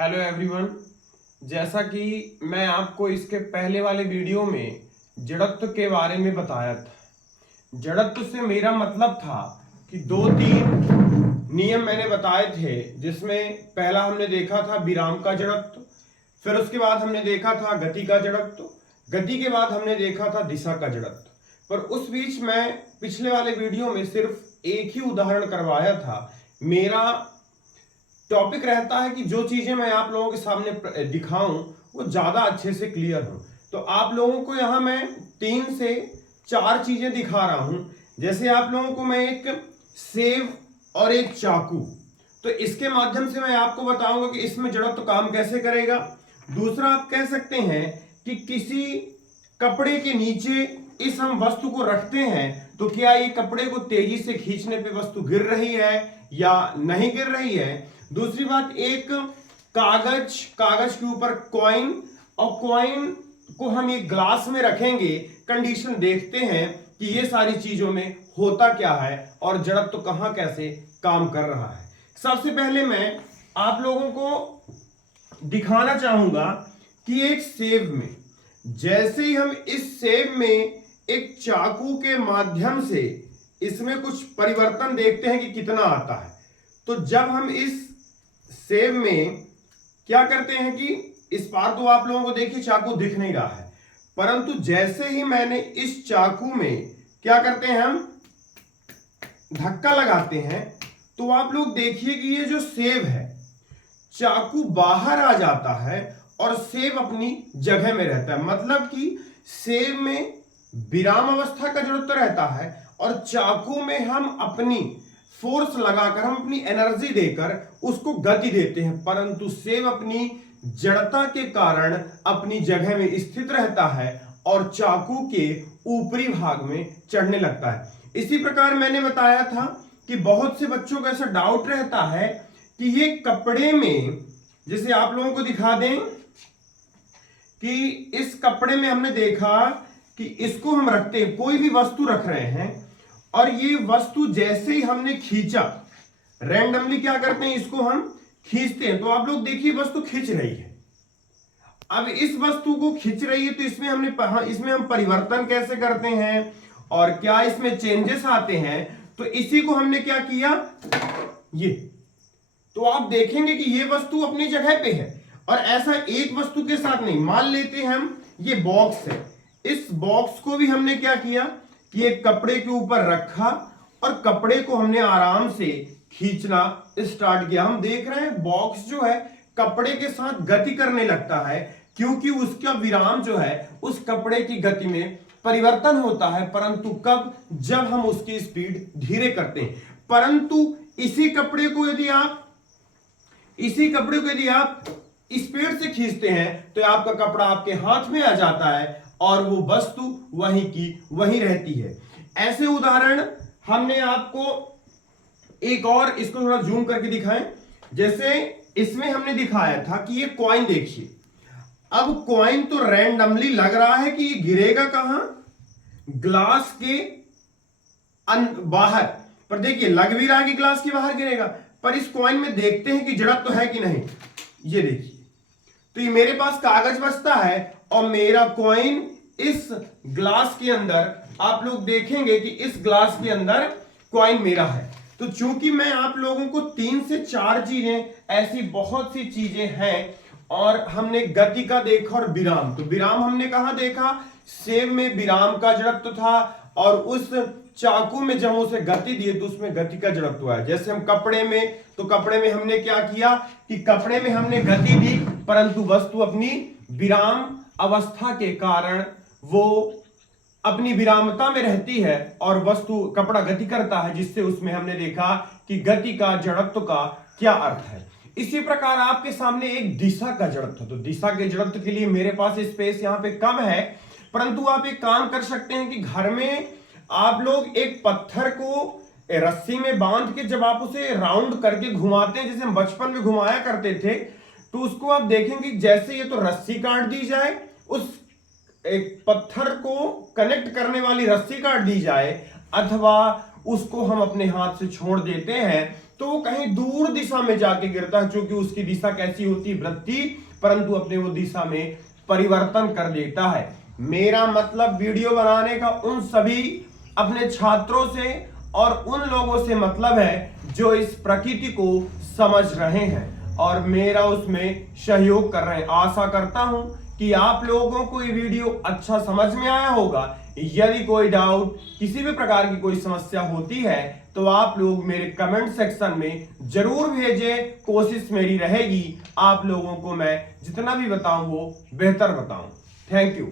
Hello everyone. जैसा कि मैं आपको इसके पहले वाले वीडियो में जड़त्व के बारे में बताया था। जड़त्व से मेरा मतलब था कि दो तीन नियम मैंने बताए थे, जिसमें पहला हमने देखा था विराम का जड़त्व, फिर उसके बाद हमने देखा था गति का जड़त्व, गति के बाद हमने देखा था दिशा का जड़त्व। पर उस बीच मैं पिछले वाले वीडियो में सिर्फ एक ही उदाहरण करवाया था। मेरा टॉपिक रहता है कि जो चीजें मैं आप लोगों के सामने दिखाऊं वो ज्यादा अच्छे से क्लियर हो। तो आप लोगों को यहां मैं 3 से 4 चीजें दिखा रहा हूं। जैसे आप लोगों को मैं एक सेव और एक चाकू, तो इसके माध्यम से मैं आपको बताऊंगा कि इसमें जड़त्व तो काम कैसे करेगा। दूसरा, आप कह सकते हैं कि किसी कपड़े के नीचे इस हम वस्तु को रखते हैं तो क्या ये कपड़े को तेजी से खींचने पे वस्तु गिर रही है या नहीं गिर रही है। दूसरी बात, एक कागज के ऊपर कॉइन, और कॉइन को हम एक ग्लास में रखेंगे, कंडीशन देखते हैं कि ये सारी चीजों में होता क्या है और जड़त्व तो कहां कैसे काम कर रहा है। सबसे पहले मैं आप लोगों को दिखाना चाहूंगा कि एक सेब में, जैसे ही हम इस सेब में एक चाकू के माध्यम से इसमें कुछ परिवर्तन देखते हैं कि कितना आता है, तो जब हम इस सेब में क्या करते हैं कि इस पार तो आप लोगों को देखिए चाकू दिख नहीं रहा है, परंतु जैसे ही मैंने इस चाकू में क्या करते हैं, हम धक्का लगाते हैं, तो आप लोग देखिए कि ये जो सेब है, चाकू बाहर आ जाता है और सेब अपनी जगह में रहता है। मतलब कि सेब में विराम अवस्था का जड़त्व रहता है और चाकू में हम अपनी फोर्स लगाकर, हम अपनी एनर्जी देकर उसको गति देते हैं, परंतु सेब अपनी जड़ता के कारण अपनी जगह में स्थित रहता है और चाकू के ऊपरी भाग में चढ़ने लगता है। इसी प्रकार मैंने बताया था कि बहुत से बच्चों को ऐसा डाउट रहता है कि ये कपड़े में, जैसे आप लोगों को दिखा दें कि इस कपड़े में हमने देखा कि इसको हम रखते हैं, कोई भी वस्तु रख रहे हैं, और ये वस्तु जैसे ही हमने खींचा, रैंडमली क्या करते हैं, इसको हम खींचते हैं, तो आप लोग देखिए वस्तु खींच रही है। अब इस वस्तु को खींच रही है तो इसमें हम परिवर्तन कैसे करते हैं और क्या इसमें चेंजेस आते हैं, तो इसी को हमने क्या किया, ये तो आप देखेंगे कि ये वस्तु अपनी जगह पे है। और ऐसा एक वस्तु के साथ नहीं, मान लेते हैं हम ये बॉक्स है, इस बॉक्स को भी हमने क्या किया कि एक कपड़े के ऊपर रखा और कपड़े को हमने आराम से खींचना स्टार्ट किया। हम देख रहे हैं बॉक्स जो है कपड़े के साथ गति करने लगता है, क्योंकि उसका विराम जो है उस कपड़े की गति में परिवर्तन होता है, परंतु कब, जब हम उसकी स्पीड धीरे करते हैं। परंतु इसी कपड़े को यदि आप स्पीड से खींचते हैं तो आपका कपड़ा आपके हाथ में आ जाता है और वो वस्तु वहीं की वहीं रहती है। ऐसे उदाहरण हमने आपको एक और, इसको थोड़ा जूम करके दिखाएं। जैसे इसमें हमने दिखाया था कि ये कॉइन देखिए, अब कॉइन तो रैंडमली लग रहा है कि ये गिरेगा कहां, ग्लास के बाहर, पर देखिए लग भी रहा है कि ग्लास के बाहर गिरेगा, पर इस कॉइन में देखते हैं कि जड़त्व तो है कि नहीं। ये देखिए, तो ये मेरे पास कागज बचता है और मेरा कॉइन इस ग्लास के अंदर, आप लोग देखेंगे कि इस ग्लास के अंदर कॉइन मेरा है। तो चूंकि मैं आप लोगों को 3 से 4 चीजें, ऐसी बहुत सी चीजें हैं, और हमने गति का देखा और विराम, तो विराम हमने कहां देखा, सेब में विराम का जड़त्व था, और उस चाकू में जब उसे गति दिए तो उसमें गति का जड़त्व है। जैसे हम कपड़े में, तो कपड़े में हमने क्या किया कि कपड़े में हमने गति दी, परंतु वस्तु अपनी विराम अवस्था के कारण वो अपनी विरामता में रहती है और वस्तु, कपड़ा गति करता है, जिससे उसमें हमने देखा कि गति का जड़त्व का क्या अर्थ है। इसी प्रकार आपके सामने एक दिशा का जड़त्व, तो दिशा के जड़त्व के लिए मेरे पास स्पेस यहां पे कम है, परंतु आप एक काम कर सकते हैं कि घर में आप लोग एक पत्थर को रस्सी में बांध के जब आप उसे राउंड करके घुमाते हैं, जैसे हम बचपन में घुमाया करते थे, तो उसको आप देखेंगे जैसे ये तो रस्सी काट दी जाए, उस एक पत्थर को कनेक्ट करने वाली रस्सी काट दी जाए, अथवा उसको हम अपने हाथ से छोड़ देते हैं, तो वो कहीं दूर दिशा में जाके गिरता है, क्योंकि उसकी दिशा कैसी होती है, वृत्ति, परंतु अपने वो दिशा में परिवर्तन कर देता है। मेरा मतलब वीडियो बनाने का उन सभी अपने छात्रों से और उन लोगों से मतलब है जो इस प्रकृति को समझ रहे हैं और मेरा उसमें सहयोग कर रहे हैं। आशा करता हूं कि आप लोगों को ये वीडियो अच्छा समझ में आया होगा। यदि कोई डाउट, किसी भी प्रकार की कोई समस्या होती है तो आप लोग मेरे कमेंट सेक्शन में जरूर भेजें। कोशिश मेरी रहेगी आप लोगों को मैं जितना भी बताऊं वो बेहतर बताऊं। Thank you.